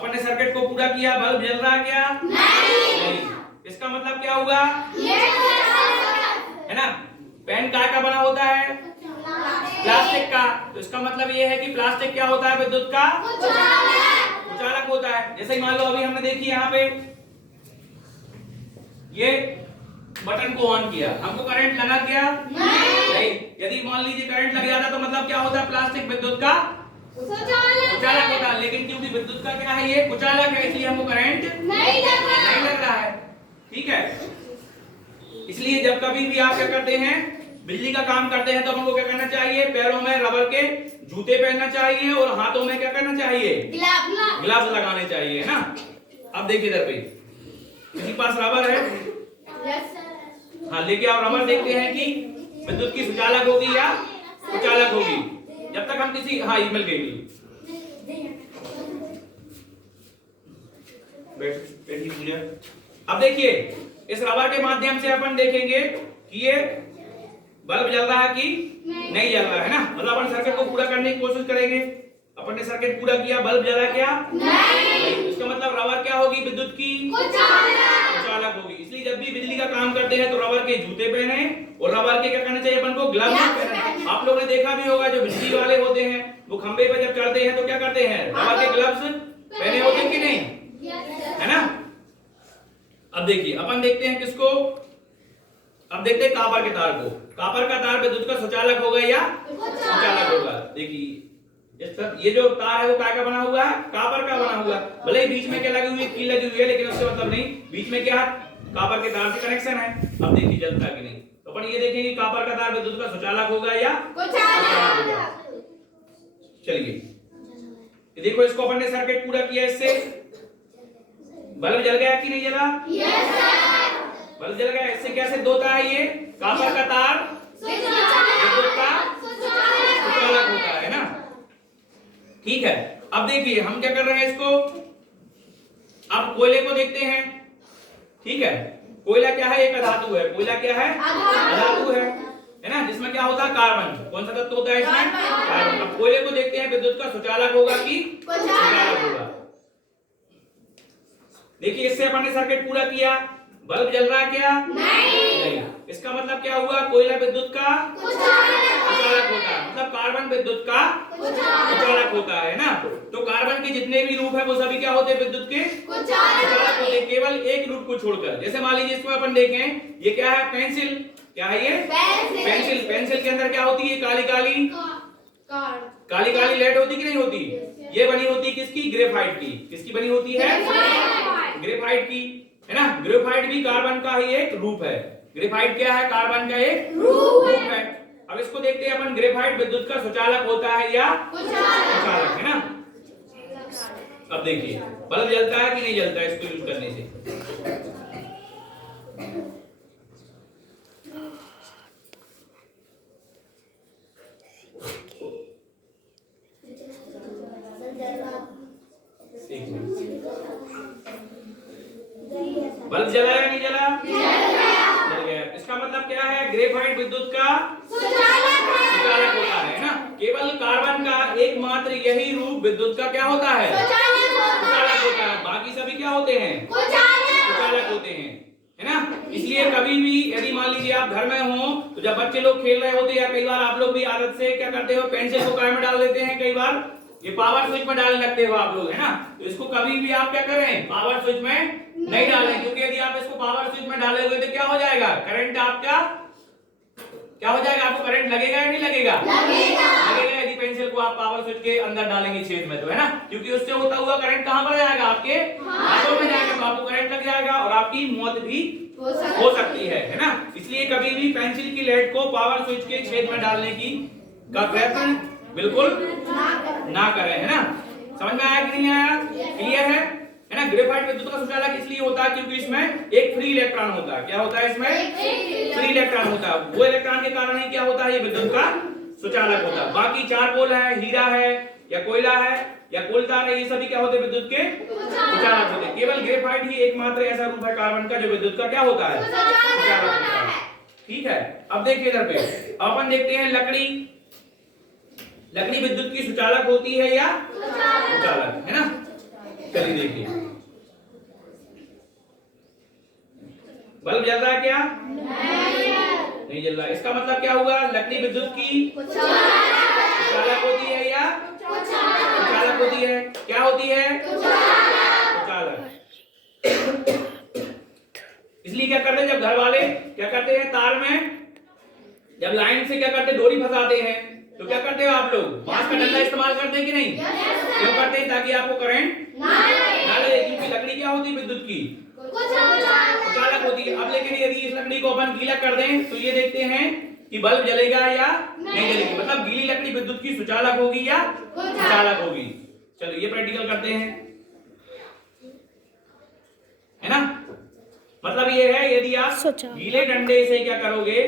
अपन ने सर्किट को पूरा किया, बल्ब जल रहा क्या? नहीं। इसका मतलब क्या हुआ? है ना, पेन काय का बना होता है? प्लास्टिक का। तो इसका मतलब ये है कि प्लास्टिक क्या होता है? विद्युत का कुचालक होता है। जैसे ही मान लो अभी हमने देखी यहाँ पे ये बटन को ऑन किया, हमको करंट लगा क्या? नहीं। यदि मान लीजिए करंट लग जाता तो मतलब क्या होता है? प्लास्टिक विद्युत का कुचालक होता है। लेकिन क्योंकि विद्युत का क्या है, ये कुचालक है, इसलिए हमको करंट नहीं लग रहा है। ठीक है, इसलिए जब कभी भी आप क्या करते हैं, बिजली का काम करते हैं, तो हमको क्या करना चाहिए? पैरों में रबर के जूते पहनना चाहिए और हाथों में क्या करना चाहिए? ग्लव्स लगाने चाहिए, है ना। अब देखिए इधर पे किसी पास रबर है? हाँ, लेके आप रबर देखते हैं कि विद्युत की सुचालक होगी या कुचालक होगी। जब तक हम किसी, हाँ मिल गई, बैठिए पूजा। अब देखिए इस रबर के माध्यम से अपन देखेंगे कि ये बल्ब जल रहा है कि नहीं जल रहा है ना। मतलब अपन सर्किट को पूरा करने की कोशिश करेंगे। अपन ने सर्किट पूरा किया, बल्ब जला क्या? नहीं। इसका मतलब रबर क्या होगी? विद्युत की कुचालक होगी। इसलिए जब भी बिजली का काम करते हैं तो रबर के जूते पहने और रबर के क्या करना चाहिए अपन को? ग्लव्स पहनना। आप लोगों ने देखा भी होगा जो बिजली वाले होते हैं वो खंबे पर जब चढ़ते हैं तो क्या करते हैं? रबर के ग्लव्स पहने होते हैं कि नहीं, है ना। अब देखिए अपन देखते हैं किसको, अब देखते हैं कॉपर के तार को। कॉपर का तार विद्युत का सुचालक होगा या कुचालक होगा? देखिए ये जो तार है वो काय का बना हुआ है? कॉपर का बना हुआ है। भले ही बीच में क्या लगी हुई है? कील लगी हुई है, लेकिन उससे मतलब नहीं, बीच में क्या कॉपर के तार से कनेक्शन है। अब देखिए जलता कि नहीं, तो अपन ये देखेंगे कॉपर का तार विद्युत का सुचालक होगा या कुचालक होगा। चलिए देखो, इसको अपन ने सर्किट पूरा किया, इससे बल्ब जल गया कि नहीं जला? बल्ब जल गया। इससे क्या सिद्ध होता है? ये कॉपर का तार विद्युत का कुचालक होता है ना। ठीक है, अब देखिए हम क्या कर रहे हैं इसको, अब कोयले को देखते हैं। ठीक है, कोयला क्या है? एक अधातु है। कोयला क्या है? अधातु है ना, जिसमें क्या होता है? कार्बन। कौन सा तत्व होता है इसमें? कार्बन। अब कोयले को देखते हैं, विद्युत का सुचालक होगा कि कुचालक होगा। देखिए इससे अपन ने सर्किट पूरा किया, बल्ब जल रहा क्या? नहीं। इसका मतलब क्या हुआ? कोयला विद्युत का कुचालक होता है, मतलब कार्बन विद्युत का कुचालक होता है ना। तो कार्बन के जितने भी रूप है वो सभी क्या होते हैं? विद्युत के कुचालक होते हैं, केवल एक रूप को छोड़कर। जैसे मान लीजिए इसको अपन देखें, ये क्या है? पेंसिल। क्या है ये? पेंसिल। पेंसिल के अंदर क्या होती है? काली काली लाइट होती कि नहीं होती? ये बनी होती है किसकी? ग्रेफाइट की। किसकी बनी होती है? ग्रेफाइट की, है ना। ग्रेफाइट भी कार्बन का ही एक रूप है। ग्रेफाइट क्या है? कार्बन का एक रूप है। अब इसको देखते हैं अपन, ग्रेफाइट विद्युत का सुचालक होता है या कुचालक, है ना। अब देखिए बल्ब जलता है कि नहीं जलता है इसको यूज करने से? बल्ब जला या नहीं जला? जल गया। इसका मतलब क्या है? ग्रेफाइट विद्युत का कुचालक होता है ना। केवल कार्बन का एकमात्र यही रूप विद्युत का क्या होता है? कुचालक होता है। बाकी सभी क्या होते हैं? कुचालक होते हैं, है ना। इसलिए कभी भी यदि मान लीजिए आप घर में हो तो जब बच्चे लोग खेल रहे होते हैं, या कई बार आप लोग भी आदत से क्या करते हो? पेंसिल को काय में डाल देते हैं, कई बार ये पावर स्विच में डालने लगते हो आप लोग, है ना। तो इसको कभी भी आप क्या करें? पावर स्विच में नहीं डालें, क्योंकि यदि आप इसको पावर स्विच में डालोगे तो क्या हो जाएगा? करंट आपका क्या हो जाएगा? आपको करंट लगेगा या नहीं लगेगा? लगेगा। यदि पेंसिल को आप पावर स्विच के अंदर डालेंगे छेद में, तो है ना, क्योंकि उससे होता हुआ करंट कहां पर जाएगा? आपके हाथों में जाएगा, तो आपको करंट लग जाएगा और आपकी मौत भी हो सकती है ना। इसलिए कभी भी पेंसिल की लेड को पावर स्विच के छेद में डालने की का प्रयत्न बिल्कुल ना करें, है ना। समझ में आया कि नहीं आया? क्लियर है ना। ग्रेफाइट विद्युत का सुचालक इसलिए होता है क्योंकि इसमें एक फ्री इलेक्ट्रॉन होता है। क्या होता है? इसमें फ्री इलेक्ट्रॉन होता है। वो इलेक्ट्रॉन के कारण ही क्या होता है? ये विद्युत का सुचालक होता है। बाकी चार पोल है, हीरा है या कोयला है या कोलतार है, ये सभी क्या होते हैं? विद्युत के सुचालक होते हैं। केवल ग्रेफाइट ही एकमात्र ऐसा रूप है कार्बन का जो विद्युत का क्या होता है? सुचालक होता है। ठीक है, अब देखिए इधर पे अपन देखते हैं लकड़ी। लकड़ी विद्युत की सुचालक होती है या कुचालक, है ना। चलिए देखिए बल्ब जल रहा है क्या? नहीं जल रहा। इसका मतलब क्या हुआ? लकड़ी विद्युत की कुचालक होती है या कुचालक होती है? क्या होती है? कुचालक। इसलिए क्या करते हैं, जब घर वाले क्या करते हैं, तार में जब लाइन से क्या करते हैं, डोरी फंसाते हैं, तो क्या करते हो आप लोग? बांस का डंडा इस्तेमाल करते हैं कि नहीं? क्यों करते हैं? ताकि आपको करंट ना लगे, क्योंकि लकड़ी क्या होती है विद्युत की कुचालक होती है। अब लेकिन यदि इस लकड़ी को अपन गीला कर दें तो ये देखते हैं कि बल्ब जलेगा या नहीं जलेगी। मतलब गीली लकड़ी विद्युत की सुचालक होगी या कुचालक होगी। चलो ये प्रैक्टिकल करते हैं, है ना। मतलब ये है, यदि आप गीले डंडे से क्या करोगे,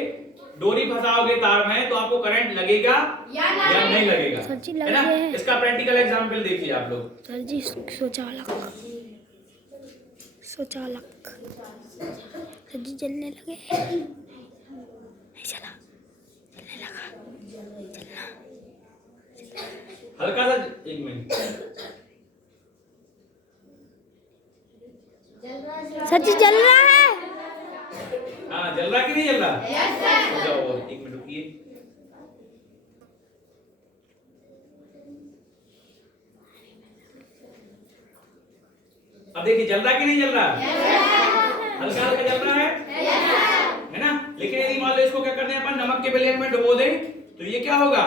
डोरी फंसाओगे तार में, तो आपको करंट लगेगा या नहीं लगेगा, है ना। इसका प्रैक्टिकल एग्जांपल देखिए आप लोग। सर जी सुचालक सर जी जलने लगे, नहीं चला, जलने लगा, चलना हल्का सा, एक मिनट। सर जी जल रहा है। हाँ जल रहा कि नहीं जल रहा? Yes sir. जाओ एक मिनट रुकिए। अब देखिए जल रहा कि नहीं जल रहा? हल्का हल्का जल रहा है ना। लेकिन यदि मान लो इसको क्या करते हैं अपन, नमक के बेलन में डुबो दें, तो ये क्या होगा,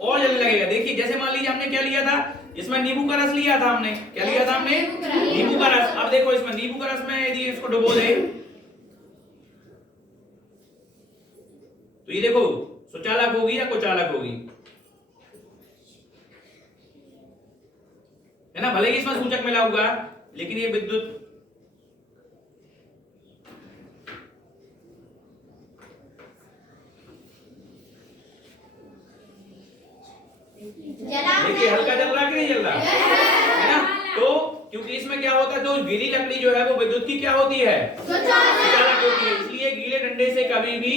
और जलने लगेगा। देखिए जैसे मान लीजिए हमने क्या लिया था, इसमें नींबू का रस लिया था हमने। क्या लिया था हमने? नींबू का रस। अब देखो इसमें नींबू का रस में यदि इसको डुबो दें, तो ये देखो सुचालक होगी या कुचालक होगी, है ना। भले ही इसमें सूचक मिला होगा, लेकिन ये विद्युत देखिए हल्का जल रहा कि नहीं जल रहा, है ना। तो क्योंकि इसमें क्या होता है, तो गीली लकड़ी जो है वो विद्युत की क्या होती है, कुचालक होती है। इसलिए गीले डंडे से कभी भी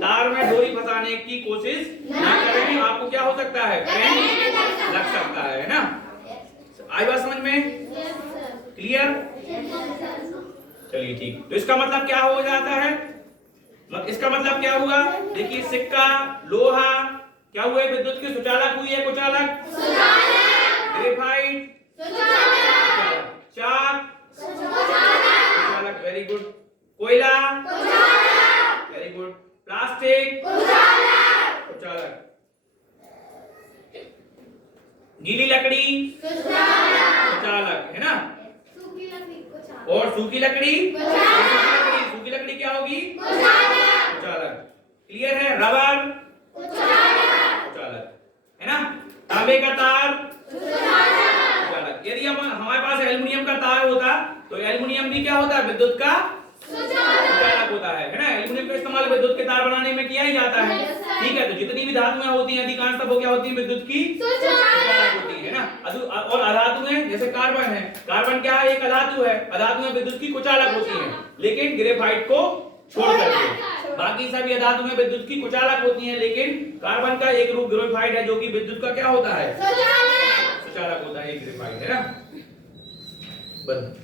तार में डोरी फंसाने की कोशिश ना करें, आपको क्या हो सकता है, करंट लग सकता है ना। आई बात समझ में? क्लियर? चलिए ठीक। तो इसका मतलब क्या हो जाता है, इसका मतलब क्या हुआ, देखिए सिक्का, लोहा क्या हुए, विद्युत की सुचालक हुई है, कुचालक, ग्रेफाइट चाक कुचालक, वेरी गुड। कोयला वेरी गुड। प्लास्टिक कुचालक। गीली लकड़ी कुचालक, है ना। और सूखी लकड़ी सूखी लकड़ी क्या होगी, कुचालक। क्लियर है? रबर कुचालक, है ना। तांबे का तार कुचालक। यदि हम हमारे पास एल्युमिनियम का तार होता, तो एल्युमिनियम भी क्या होता है, विद्युत का कुचालक होता है ना। एल्युमिनियम का इस्तेमाल विद्युत के तार बनाने में किया ही जाता है, ठीक है। तो जितनी भी धातुएं होती हैं अधिकांश वो क्या होती है, विद्युत की कुचालक होती है ना। और अधातुएं जैसे कार्बन है, कार्बन क्या है, एक अधातु है, अधातुएं विद्युत की कुचालक होती हैं, लेकिन ग्रेफाइट को छोड़ करके बाकी सभी अधातुएं विद्युत की कुचालक होती हैं। लेकिन कार्बन का एक रूप ग्रेफाइट है जो कि विद्युत का क्या होता है, कुचालक होता है, ग्रेफाइट, है ना। बंद।